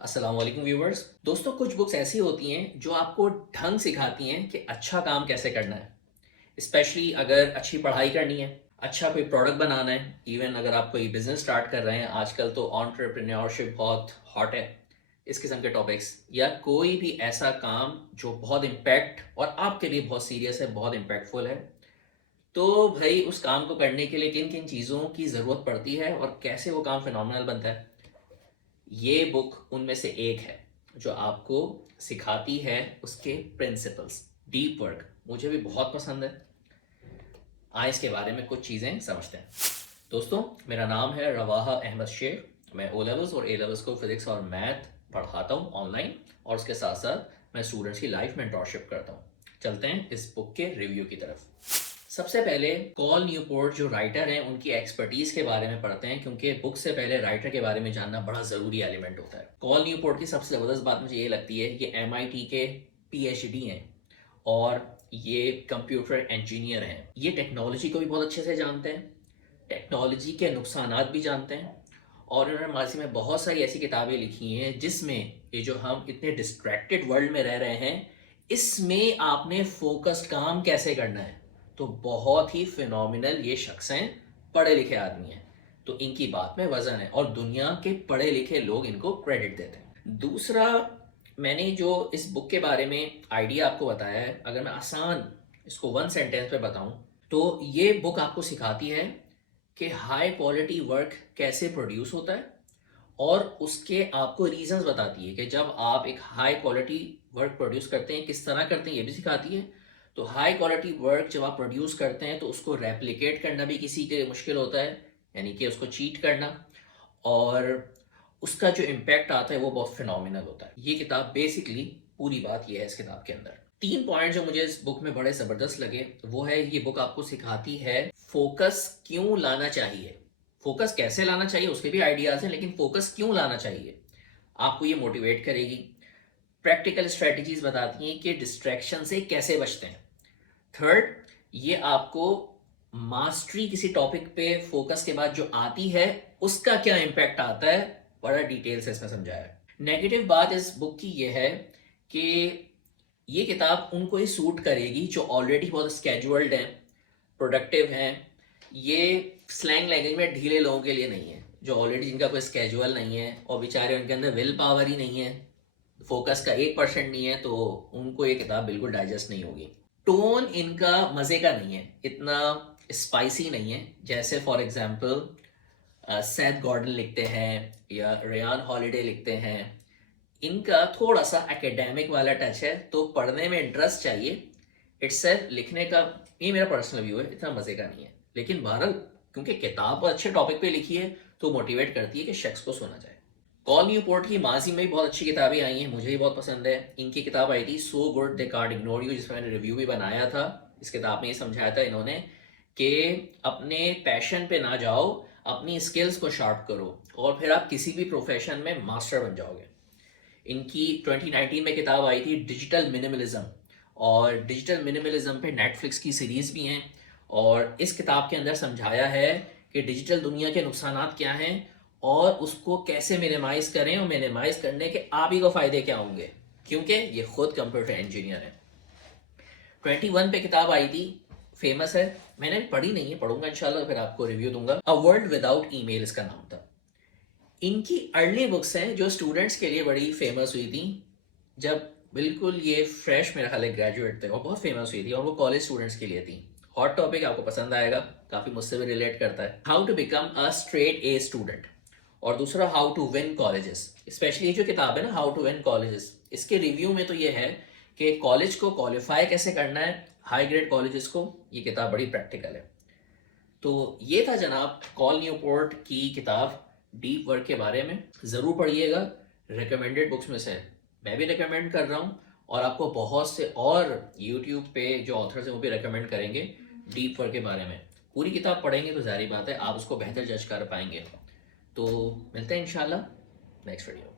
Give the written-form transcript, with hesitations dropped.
अस्सलाम वालेकुम व्यूवर्स। दोस्तों, कुछ बुक्स ऐसी होती हैं जो आपको ढंग सिखाती हैं कि अच्छा काम कैसे करना है। स्पेशली अगर अच्छी पढ़ाई करनी है, अच्छा कोई प्रोडक्ट बनाना है, इवन अगर आप कोई बिजनेस स्टार्ट कर रहे हैं। आजकल तो एंटरप्रेन्योरशिप बहुत हॉट है। इस किस्म के टॉपिक्स या कोई भी ऐसा काम जो बहुत इम्पैक्ट और आपके लिए बहुत सीरियस है, बहुत इम्पैक्टफुल है, तो भाई उस काम को करने के लिए किन किन चीज़ों की ज़रूरत पड़ती है और कैसे वो काम फिनोमिनल बनता है, ये बुक उनमें से एक है जो आपको सिखाती है उसके प्रिंसिपल्स। डीप वर्क मुझे भी बहुत पसंद है। आइए इसके बारे में कुछ चीज़ें समझते हैं। दोस्तों, मेरा नाम है रवाहा अहमद शेख। मैं ओ लेवल्स और ए लेवल्स को फिजिक्स और मैथ पढ़ाता हूँ ऑनलाइन, और उसके साथ साथ मैं स्टूडेंट्स की लाइफ मेंटोरशिप करता हूँ। चलते हैं इस बुक के रिव्यू की तरफ। सबसे पहले कॉल न्यूपोर्ट जो राइटर हैं उनकी एक्सपर्टीज के बारे में पढ़ते हैं, क्योंकि बुक से पहले राइटर के बारे में जानना बड़ा ज़रूरी एलिमेंट होता है। कॉल न्यूपोर्ट की सबसे ज़बरदस्त बात मुझे ये लगती है, ये MIT के PhD हैं और ये कंप्यूटर इंजीनियर हैं। ये टेक्नोलॉजी को भी बहुत अच्छे से जानते हैं, टेक्नोलॉजी के नुकसानात भी जानते हैं, और उन्होंने माजी में बहुत सारी ऐसी किताबें लिखी हैं जिसमें ये जो हम इतने डिस्ट्रैक्टेड वर्ल्ड में रह रहे हैं, इसमें आपने फोकस्ड काम कैसे करना है। तो बहुत ही फिनोमिनल ये शख्स हैं, पढ़े लिखे आदमी हैं, तो इनकी बात में वजन है और दुनिया के पढ़े लिखे लोग इनको क्रेडिट देते हैं। दूसरा, मैंने जो इस बुक के बारे में आइडिया आपको बताया है, अगर मैं आसान इसको वन सेंटेंस पे बताऊं, तो ये बुक आपको सिखाती है कि हाई क्वालिटी वर्क कैसे प्रोड्यूस होता है, और उसके आपको रीजंस बताती है कि जब आप एक हाई क्वालिटी वर्क प्रोड्यूस करते हैं किस तरह करते हैं, ये भी सिखाती है। तो हाई क्वालिटी वर्क जब आप प्रोड्यूस करते हैं तो उसको रेप्लिकेट करना भी किसी के लिए मुश्किल होता है, यानी कि उसको चीट करना, और उसका जो इम्पैक्ट आता है वो बहुत फिनोमिनल होता है। ये किताब बेसिकली पूरी बात ये है इस किताब के अंदर। 3 पॉइंट जो मुझे इस बुक में बड़े ज़बरदस्त लगे वो है, ये बुक आपको सिखाती है फोकस क्यों लाना चाहिए। फोकस कैसे लाना चाहिए उसके भी आइडियाज़ हैं, लेकिन फोकस क्यों लाना चाहिए आपको ये मोटिवेट करेगी। प्रैक्टिकल स्ट्रेटजीज बताती हैं कि डिस्ट्रैक्शन से कैसे बचते हैं। थर्ड, ये आपको मास्टरी किसी टॉपिक पे फोकस के बाद जो आती है उसका क्या इम्पैक्ट आता है, बड़ा डिटेल से इसमें समझाया है। नेगेटिव बात इस बुक की ये है कि ये किताब उनको ही सूट करेगी जो ऑलरेडी बहुत स्केड्यूल्ड हैं, प्रोडक्टिव हैं। ये स्लैंग लैंग्वेज में ढीले लोगों के लिए नहीं है, जो ऑलरेडी जिनका कोई स्केड्यूल नहीं है और बेचारे उनके अंदर विल पावर ही नहीं है, फोकस का 1% नहीं है, तो उनको ये किताब बिल्कुल डाइजेस्ट नहीं होगी। टोन इनका मज़े का नहीं है, इतना स्पाइसी नहीं है जैसे फॉर एग्जांपल सैथ गॉर्डन लिखते हैं या रेयान हॉलिडे लिखते हैं। इनका थोड़ा सा एकेडमिक वाला टच है, तो पढ़ने में इंटरेस्ट चाहिए। इट्स लिखने का, ये मेरा पर्सनल व्यू है, इतना मज़े का नहीं है। लेकिन बहरहाल क्योंकि किताब अच्छे टॉपिक पे लिखी है तो मोटिवेट करती है कि शख्स को सुना जाए। कॉल न्यूपोर्ट की माजी में भी बहुत अच्छी किताबें आई हैं, मुझे भी बहुत पसंद है। इनकी किताब आई थी so good they can't ignore you, जिसमें मैंने रिव्यू भी बनाया था। इस किताब में ये समझाया था इन्होंने कि अपने पैशन पे ना जाओ, अपनी स्किल्स को शार्प करो और फिर आप किसी भी प्रोफेशन में मास्टर बन जाओगे। इनकी 2019 में किताब आई थी डिजिटल मिनिमलिज्म, और डिजिटल मिनिमलिज्म पे नेटफ्लिक्स की सीरीज़ भी हैं, और इस किताब के अंदर समझाया है कि डिजिटल दुनिया के नुकसानात क्या हैं और उसको कैसे मिनिमाइज करें, और मिनिमाइज करने के आप ही को फ़ायदे क्या होंगे, क्योंकि ये खुद कंप्यूटर इंजीनियर है। 21 पे किताब आई थी, फेमस है, मैंने पढ़ी नहीं है, पढ़ूंगा इंशाल्लाह, फिर आपको रिव्यू दूंगा। अ वर्ल्ड विदाउट ईमेल इसका नाम था। इनकी अर्ली बुक्स हैं जो स्टूडेंट्स के लिए बड़ी फेमस हुई थी, जब बिल्कुल ये फ्रेश मेरे ख्याल ग्रेजुएट थे, और बहुत फेमस हुई थी, और वो कॉलेज स्टूडेंट्स के लिए थी। हॉट टॉपिक, आपको पसंद आएगा, काफ़ी मुझसे भी रिलेट करता है। How to become a straight A student, और दूसरा how to win colleges. Specially ये जो किताब है ना, हाउ टू विन कॉलेजेस, इसके रिव्यू में तो ये है कि कॉलेज को क्वालिफाई कैसे करना है, हाई ग्रेड कॉलेजेस को। ये किताब बड़ी प्रैक्टिकल है। तो ये था जनाब कॉल न्यूपोर्ट की किताब डीप वर्क के बारे में। ज़रूर पढ़िएगा, रिकमेंडेड बुक्स में से मैं भी रिकमेंड कर रहा हूँ, और आपको बहुत से और यूट्यूब पे जो ऑथर्स हैं वो भी रिकमेंड करेंगे डीप वर्क के बारे में। पूरी किताब पढ़ेंगे तो जारी बात है आप उसको बेहतर जज कर पाएंगे। तो मिलते हैं इंशाल्लाह नेक्स्ट वीडियो।